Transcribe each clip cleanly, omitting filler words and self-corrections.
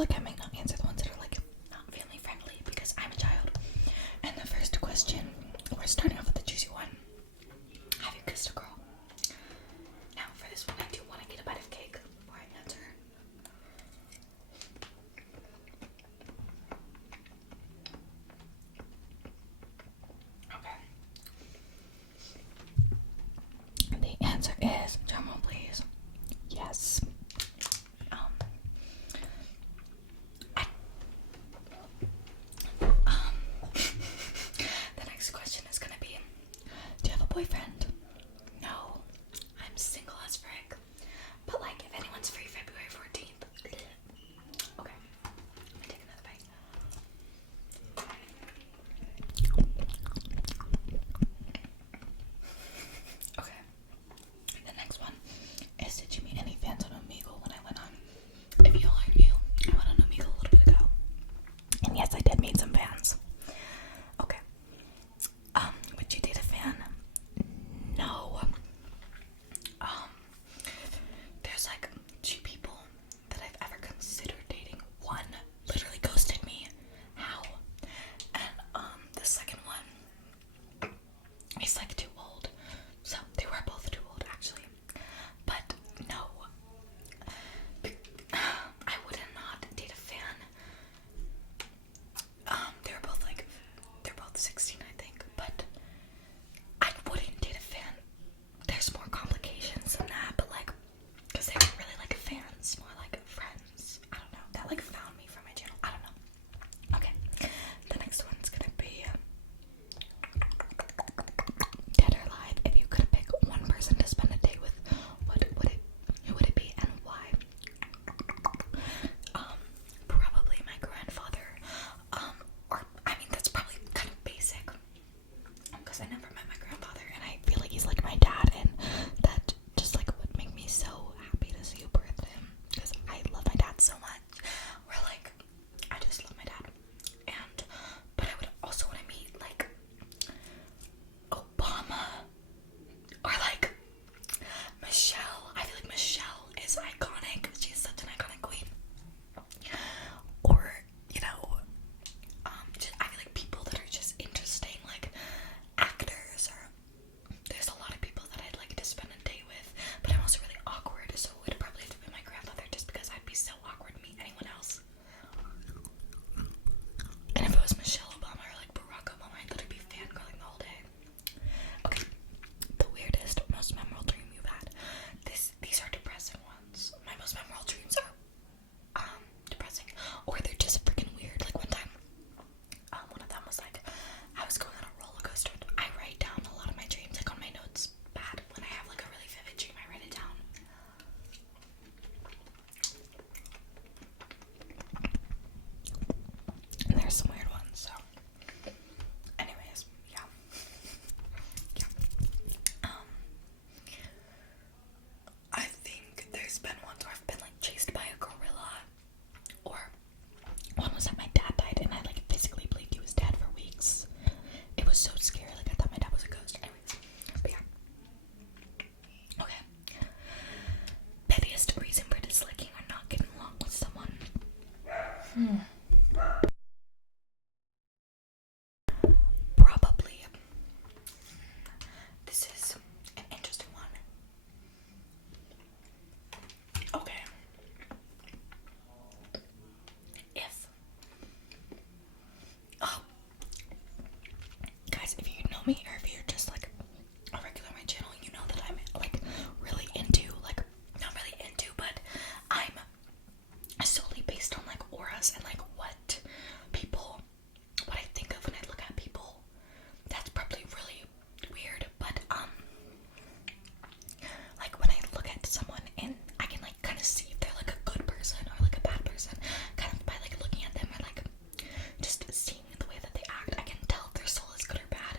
like I might not answer the ones that are like not family friendly because I'm a child. And the first question, we're starting off with the juicy one. Have you kissed a girl? Now for this one, I do want to get a bite of cake before I answer. Okay. The answer is, drumroll please, yes. The next question is gonna be, do you have a boyfriend? No, I'm single as frick. But like, if anyone's free February 14th, okay, let me take another bite. Okay, the next one is, did you meet any fans on Omegle when I went on? If you all are new, I went on Omegle a little bit ago. And yes, I did meet some fans. Okay. Would you date a fan? No. There's like 2 people that I've ever considered dating. One literally ghosted me. How? And the second one, he's like too old. So they were both too old actually. But no. I would not date a fan. They're both 16, I think, but I wouldn't date a fan. There's more complications than that, but like, because they weren't really like fans, more like friends. I don't know, that like found me from my channel. I don't know. Okay, the next one's gonna be dead or alive. If you could pick one person to spend a day with, who would it be and why? Probably my grandfather. Or I mean, that's probably kind of basic because I never met my grandfather, and I feel like he's like my dad, and that just like would make me so happy to see you birth him because I love my dad so much. We're like, I just love my dad, but I would also want to meet like Obama or like Michelle. I feel like Michelle is iconic. She's such an iconic queen. Or, you know, I feel like people that are just interesting, like actors, or there's a lot of people that I'd like to spend a day with, but I'm also really awkward, so it would probably have to be my grandfather just because I'd be so awkward to meet anyone else. And if it was Michelle Obama or like Barack Obama, I'd literally be fangirling the whole day. Okay, the weirdest, most memorable dream you've had. These are depressing ones. My most memorable dreams are depressing, or they're just freaking weird. Like one time, one of them was like, I was going on a roller coaster. I write down a lot of my dreams, like on my notes. Bad when I have like a really vivid dream, I write it down. And there's some weird ones. So, anyways, yeah. I think there's been ones where I've been like chased by a gorilla, or one was that my dad died and I like physically believed he was dead for weeks. It was so scary, like I thought my dad was a ghost. Anyways, but yeah. Okay. Pettiest reason for disliking or not getting along with someone. Probably. This is an interesting one. Okay. Guys, if you know me, or if you're just like a regular on my channel, you know that I'm like really into, like, not really into, but I'm solely based on like auras and like what I think of when I look at people. That's probably really weird, but like when I look at someone and I can like kind of see if they're like a good person or like a bad person, kind of by like looking at them or like just seeing the way that they act. I can tell if their soul is good or bad.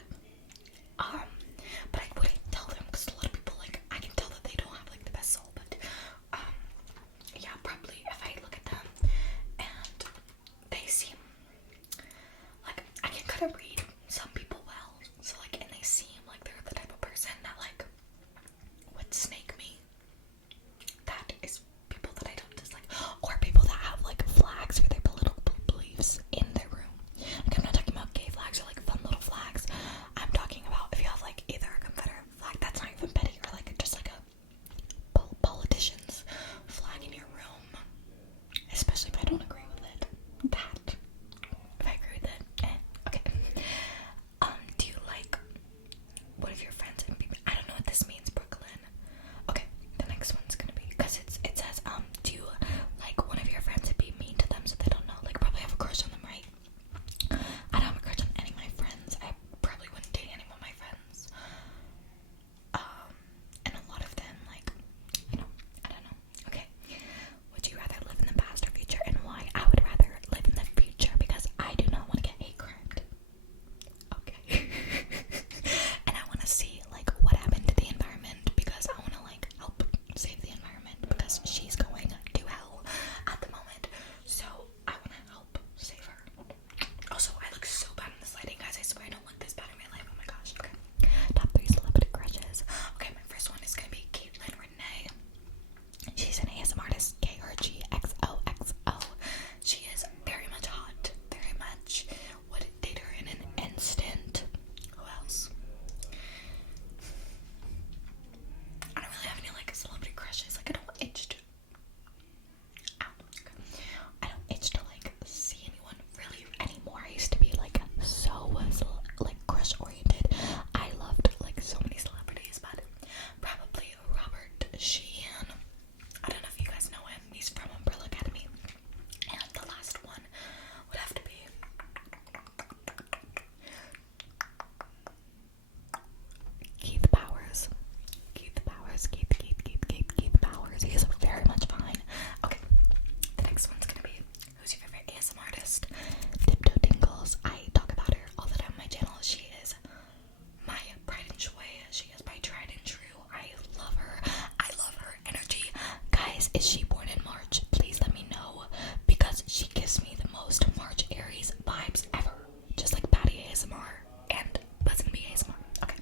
Is she born in March? Please let me know, because she gives me the most March Aries vibes ever. Just like Patty ASMR and Buzz and B ASMR. Okay.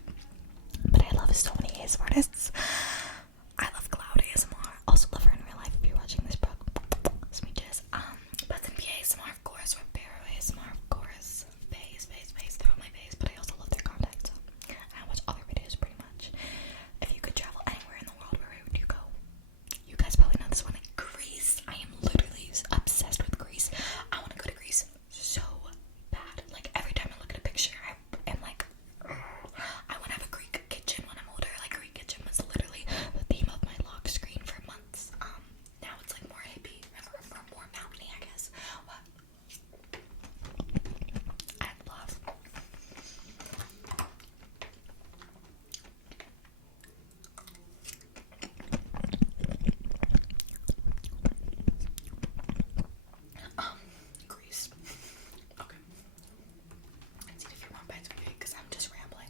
But I love so many ASMR artists. I love Cloud ASMR. Also love her in real life if you're watching this, bro. Smooches. Buzz and B ASMR, of course. Rebero ASMR, of course. Bays. They're all my bays, but I also love their content, so I watch all their videos pretty much. If you could travel anywhere in the world, where would you go? You guys probably know this one. Greece. I am literally obsessed with Greece. I want to go to Greece so bad. Like, every time I look at a picture, I am like, I want to have a Greek kitchen when I'm older. Like, Greek kitchen was literally the theme of my lock screen for months. Now it's like more hippie, or more mountainy, I guess. What? I love. Greece. Okay. Let's see if you want bites with me, because I'm just rambling.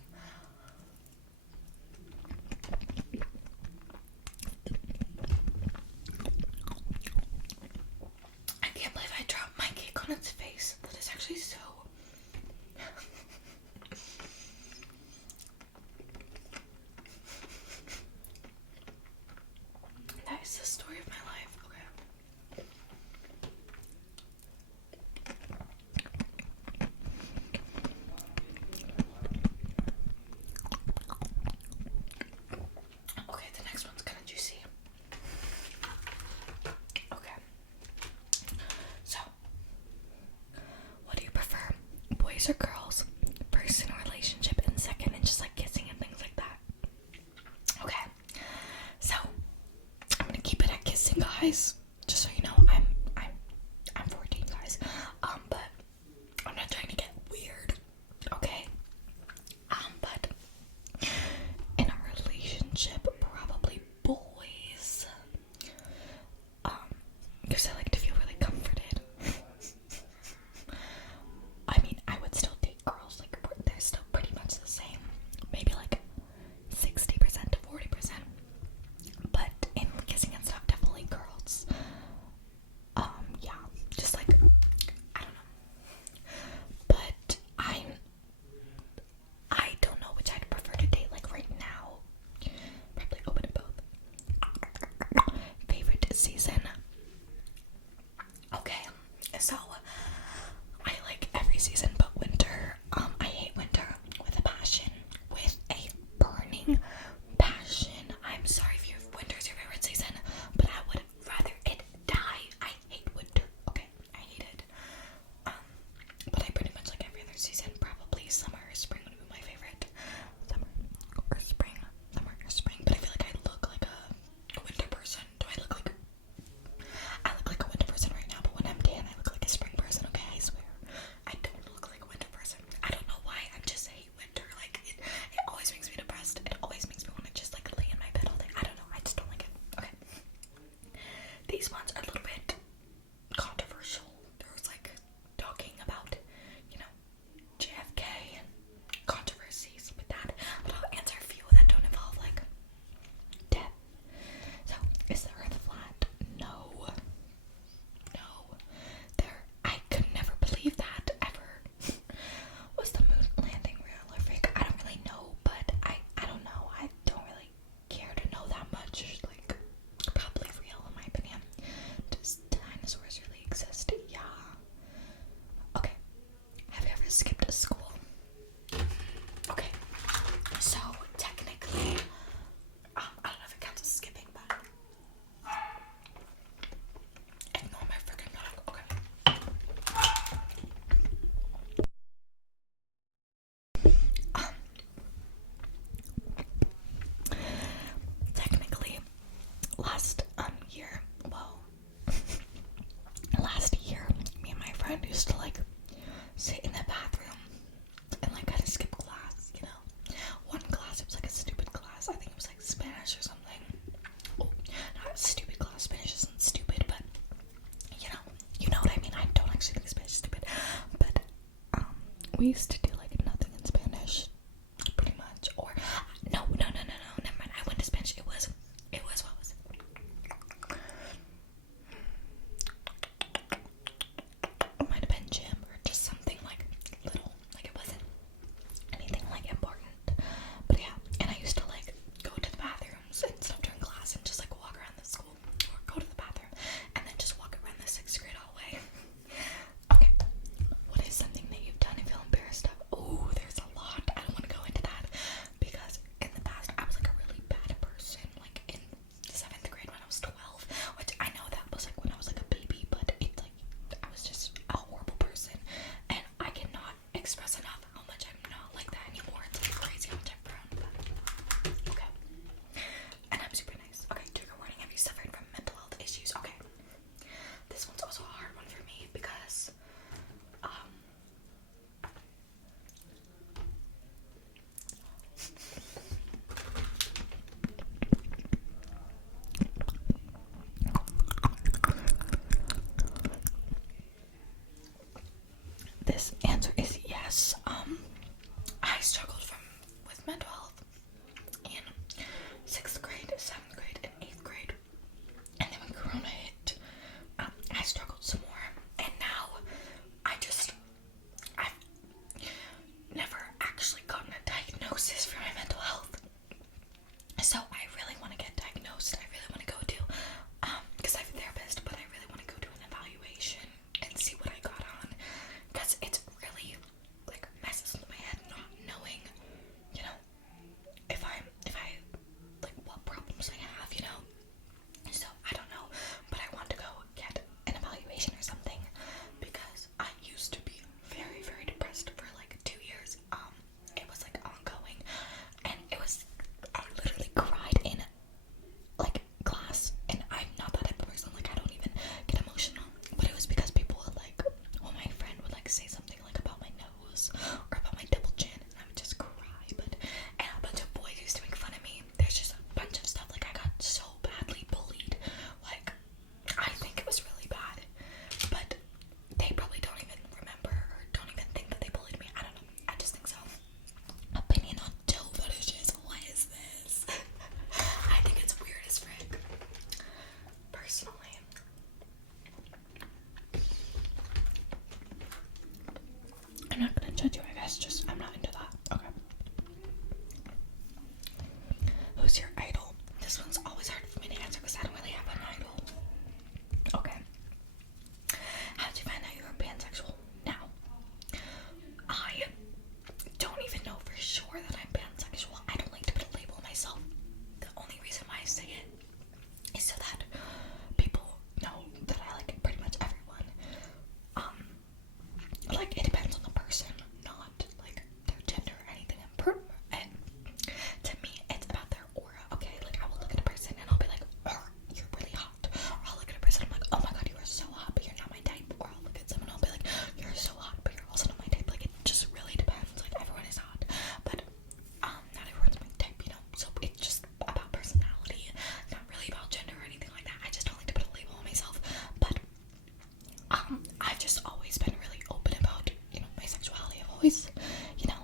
I can't believe I dropped my cake on its face. That is actually so. That is the story of my life. Okay. Okay, the next one's kind of juicy. Okay. So, what do you prefer? Boys or girls? First in a relationship and second and just like kissing and things like that. Okay. So, I'm gonna keep it at kissing, guys. Just so you know, I'm 14, guys. But I'm not trying to get weird. Okay. But in a relationship, probably boys. Because I like to feel really comforted. I mean, I would still date girls, like, they're still pretty much the same. Maybe like 60% to 40%. But in kissing and stuff, definitely girls. Yeah, just like, I don't know. But I don't know which I'd prefer to date, like, right now. Probably open to both. Favorite season? Okay, so I like every season but winter. I hate winter with a passion. With a burning passion. I'm sorry if winter's your favorite season, but I would rather it die. I hate winter. Okay, I hate it. But I pretty much like every other season. Probably summer or spring would be my favorite. Summer or spring. But I feel like I look like a winter person. Do I look like a winter person right now, but when I'm tan, I look like a spring person, okay? I swear. I don't look like a winter person. I don't know why, I just hate winter. Like, it always makes me depressed. It always makes me want to just, like, lay in my bed all day. I don't know, I just don't like it. Okay. These ones are a little bit controversial. There was, like, talking about, JFK and controversies with that. But I'll answer a few that don't involve, like, death. So, is the earth flat? No. I could never believe that, ever. Was the moon landing real or fake? I don't really know, but I don't know. I don't really care to know that much. Like, probably real in my opinion. Does dinosaurs really exist? Yeah. Okay. Have you ever skipped a school? Okay. So, technically, I don't know if it counts as skipping, but ignore my freaking dog. Okay. Technically, last year, me and my friend used to like sit in the bathroom and like kind of skip class, One class, it was like a stupid class. I think it was like Spanish or something. Oh, not a stupid class. Spanish isn't stupid, but you know what I mean. I don't actually think Spanish is stupid, but we used to do like nothing in Spanish, pretty much. Or no, never mind. I went to Spanish. It was what was it? Who's your idol? This one's always hard for me to answer because I don't really have an idol. Okay. How did you find out you were pansexual? Now, I don't even know for sure that I'm pansexual. I don't like to put a label on myself. The only reason why I say it is so that people know that I like pretty much everyone. Like, it depends on the person, not like their gender or anything. And to me, it's about their aura, okay? Like, I will look at a person and I'll be like, oh, you're really hot. Or I'll look at a person and I'm like, oh my god, you are so hot, but you're not my type. Or I'll look at someone and I'll be like, you're so hot, but you're also not my type. Like, it just really depends. Like, everyone is hot, but not everyone's my type, you know? So it's just about personality, not really about gender or anything like that. I just don't like to put a label on myself. But I've just always been really open about, you know, my sexuality. I've always, you know,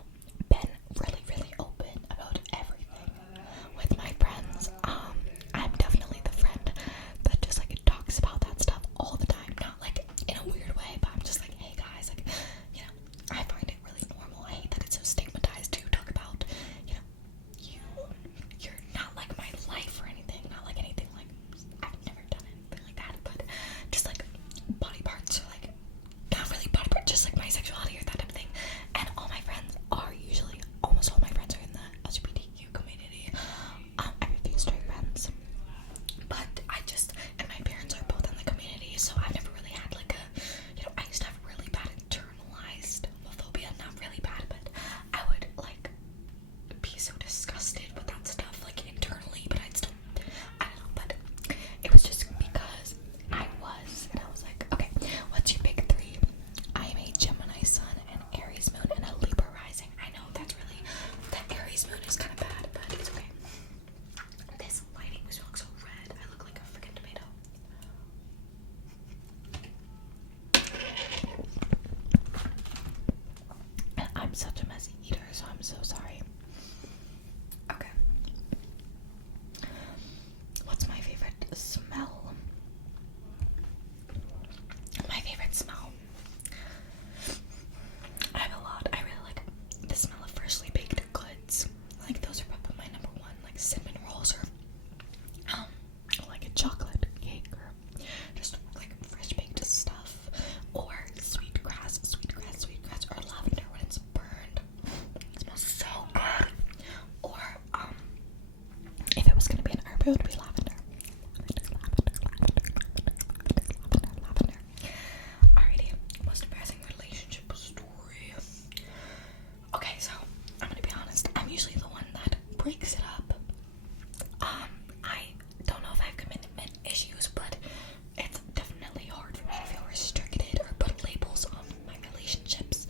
been really, really open about everything with my friends. I'm definitely the friend that just like talks about that stuff all the time. Not like in a weird way, but I'm just like, hey guys, like, you know, I find it really normal. I hate that it's so stigmatized to talk about, you know, you're not like my life or anything. Not like anything like, I've never done anything like that, but just like body parts or like, not really body parts, just like my sexuality or that type of thing. And all my friends are usually, almost all my friends are in the LGBTQ community. I have a few straight friends, but and my parents are both in the community, so I've never really had like a, you know, I used to have really bad internalized homophobia, not really bad, but I would like be so disgusted with that stuff, like internally, but I'd still, I don't know, but it was just because and I was like, okay, what's your big three? I am a Gemini sun, an Aries moon, and a Libra rising. I know that's really, that Aries moon is kind of bad, but it's okay. This lighting was looking so red. I look like a freaking tomato. And I'm such a messy eater, so I'm so sorry. Okay. What's my favorite smell? My favorite smell. I have a lot. I really like the smell of freshly baked goods. Like, those are probably my number one. Like cinnamon rolls or like a chocolate cake or just like fresh baked stuff. Or sweetgrass or lavender when it's burned. It smells so good. Or if it was gonna be an herb, it would be lavender. Lavender. Alrighty, most embarrassing relationship story. Okay, so I'm gonna be honest. I'm usually the one that breaks it up. I don't know if I have commitment issues, but it's definitely hard for me to feel restricted or put labels on my relationships.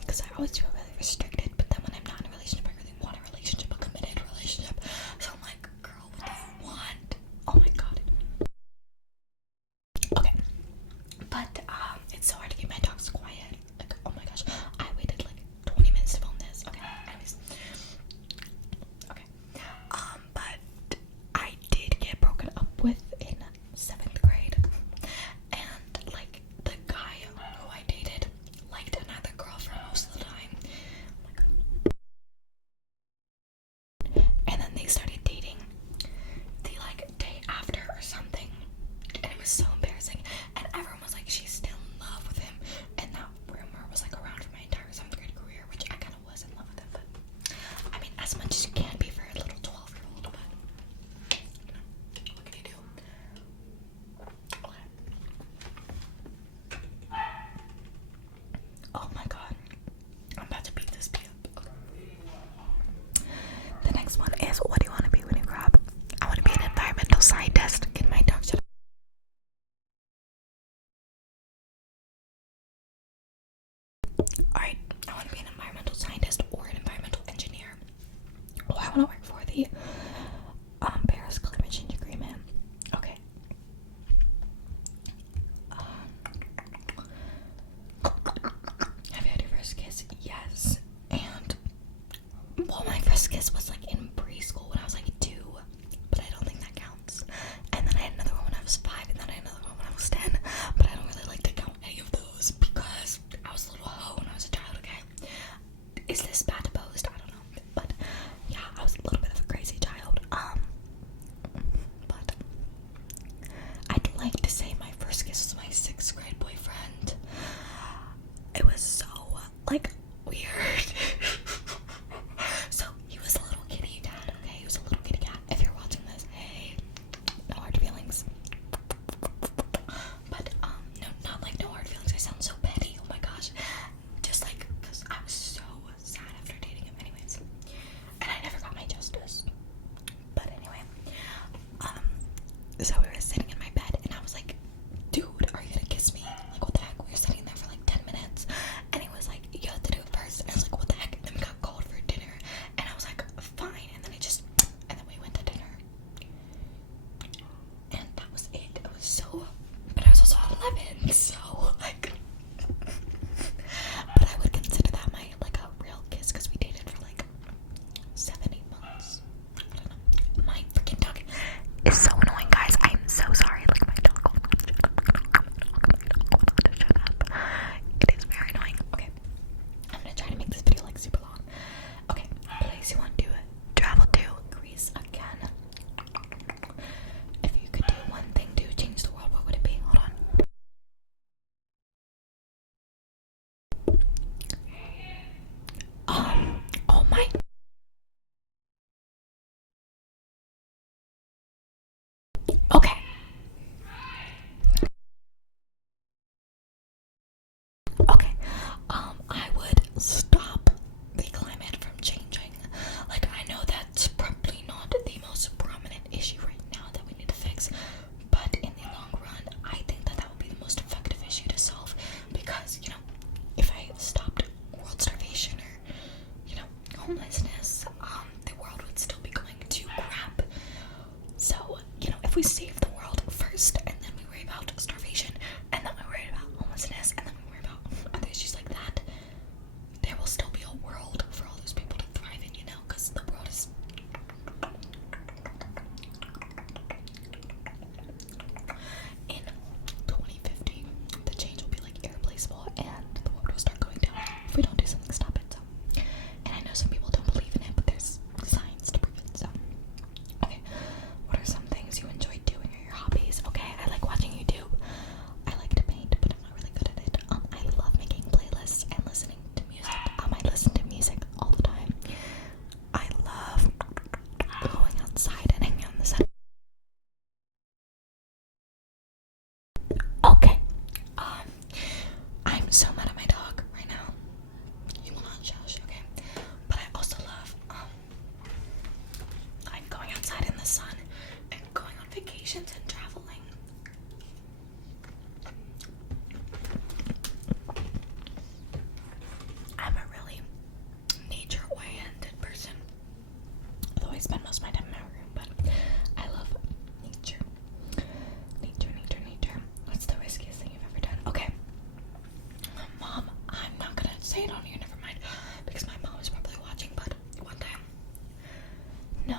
Because I always feel really restricted, but then when I'm not in a relationship, I really want a relationship, a committed relationship. So I'm like, girl, what do you want? Oh my god. Okay. But it's so hard to keep my dogs quiet. Like, oh my gosh. I waited like 20 minutes to film this. Okay, anyways. Okay. But I did get broken up with in 7th grade. And like the guy who I dated liked another girl for most of the time. And then they started dating the like day after or something. And it was so embarrassing. And everyone was like, she's still in love with him. And that rumor was like around for my entire 7th grade career, which I kind of was in love with him. But I mean, as much as you can be for a little 12-year-old, but what can you do? Okay. Oh my god. I'm about to beat this pee up. Okay. The next one is, what do you want to be when you grow up? I want to be an environmental scientist. Get my dog shut up. Alright, I want to be an environmental scientist or an environmental engineer. Oh, I want to work for the Paris Climate Change Agreement. Okay. Have you had your first kiss? Yes. And well, my first kiss was like in preschool when I was like 2, but I don't think that counts. And then I had another one when I was 5, and then I had another one when I was 10, but I don't really like to count any of those because I was a little hoe when I was a child, okay? Is this bad to post? I don't know. But yeah, I was a little bit of a crazy child. 7-8 months. I don't know. My freaking dog is so annoying, guys. I'm so sorry. Like, my dog will not shut up. Shut up. It is very annoying. Okay. I'm gonna try to make this video like super long. Okay. Place you want to travel to Greece again. If you could do one thing to change the world, what would it be? Hold on. Oh my. Okay. Okay. I would stop the climate from changing. Like, I know that's probably not the most prominent issue right now that we need to fix, but in the long run, I think that would be the most effective issue to solve, because, you know, if I stopped world starvation or, you know, homelessness, the world would still be going to crap. So, you know, if we save the world first, and then we worry about starvation, and then we worry about homelessness, and then we worry about other issues like that, there will still be a world for all those people to thrive in, you know, because the world is... In 2050, the change will be, like, irreplaceable, and the world will start going down if we don't do something to stop it, so... And I know some people don't believe in it, but there's science to prove it, so... Okay, what are some things you enjoy doing, or your hobbies? Okay, I like watching YouTube. I like to paint, but I'm not really good at it. I love making playlists and listening to music. I listen to music all the time. I love going outside and hanging out in the sun. Okay, I'm so mad at my dog right now. You will not shush, okay? But I also love, like going outside in the sun and going on vacations and traveling. I'm a really nature-oriented person. Although I spend most of my time in my room, but I love nature. Nature. What's the riskiest thing you've ever done? Okay. Mom, I'm not gonna say it on here, never mind. Because my mom is probably watching, but one time. No.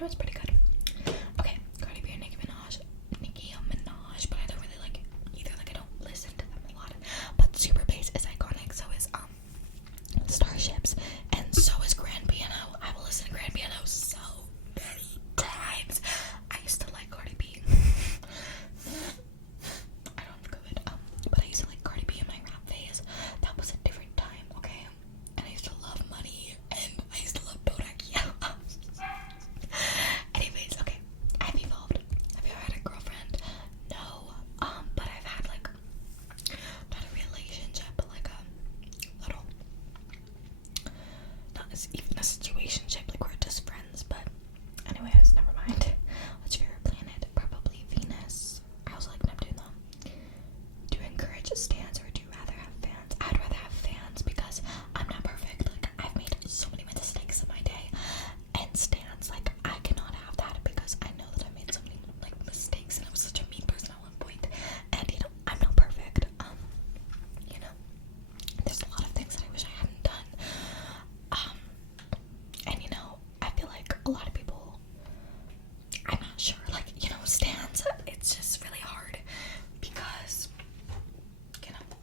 know it's pretty good. Okay, Cardi B and Nicki Minaj, but I don't really like either. Like I don't listen to them a lot. But Super Bass is iconic. So is Starships, and so is Grand Piano. I will listen to Grand Piano so many times. I used to like Cardi B. I don't have COVID. But I used to like Cardi B in my rap phase. That was a different time, okay? And I used to love Money, and I used to love Bodak Yellow. Anyways, okay. I've evolved. Have you ever had a girlfriend? No. But I've had like not a relationship, but like a little, not even a situationship, like we're just friends. But anyways, never mind. What's your favorite planet? Probably Venus. I also like Neptune though. Do you encourage stands or do you rather have fans? I'd rather have fans because I'm not perfect. Like I've made so many mistakes in my day, and stands, like I cannot have that because I know that I made so many like mistakes and I was such a mean person at one point. And you know, I'm not perfect. You know, there's a lot of things that I wish I hadn't done. And you know, I feel like a lot of people, I'm not sure, like, you know, stands, it's just really hard because, you know,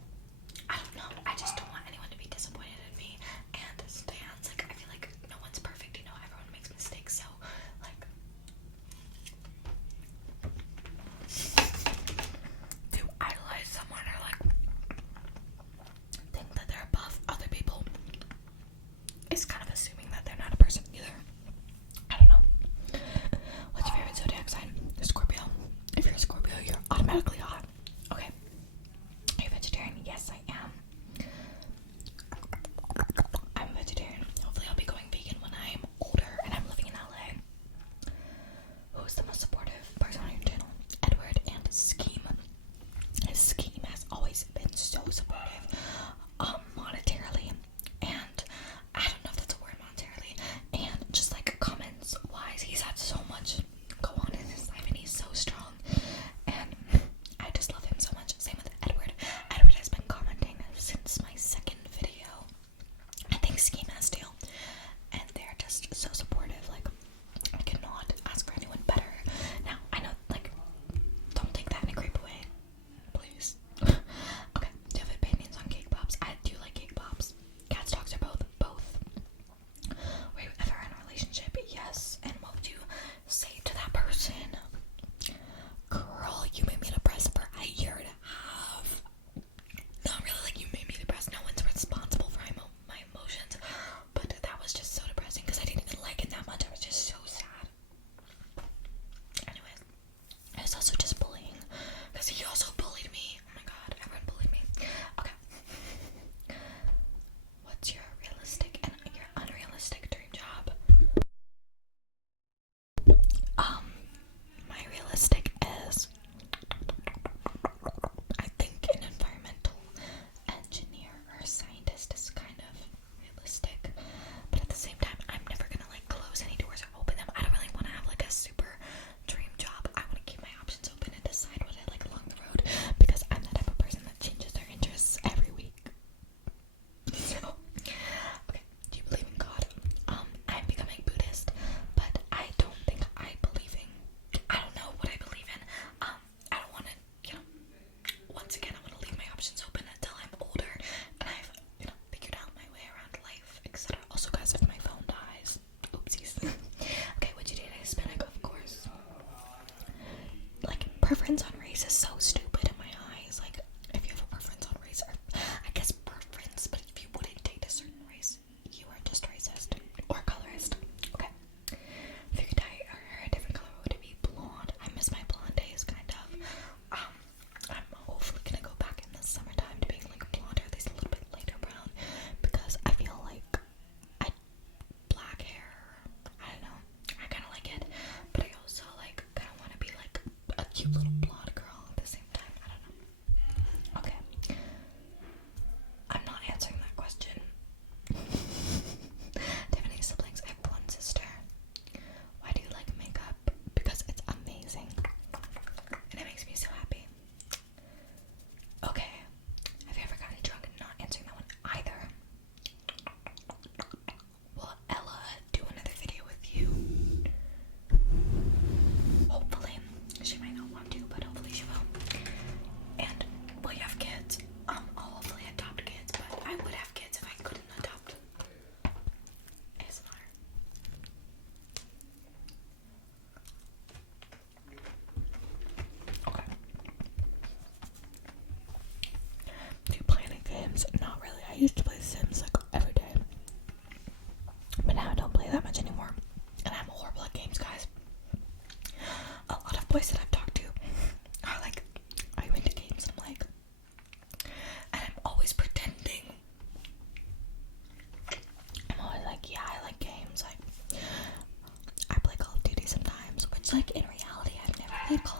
I don't know, I just don't want anyone to be disappointed in me. And stands, like, I feel like no one's perfect, you know, everyone makes mistakes, so, like, to idolize someone or, like, think that they're above other people is kind of assuming that they're not a person either. I don't know. What's your favorite zodiac sign? Scorpio. If you're a Scorpio, you're automatically hot. Okay. Are you vegetarian? Yes, I am. I'm a vegetarian. Hopefully I'll be going vegan when I'm older and I'm living in LA. Who's the most supportive person on your channel? Edward and Scheme. Scheme has always been so supportive, monetarily, and I don't know if that's a So like in reality, I've never played Call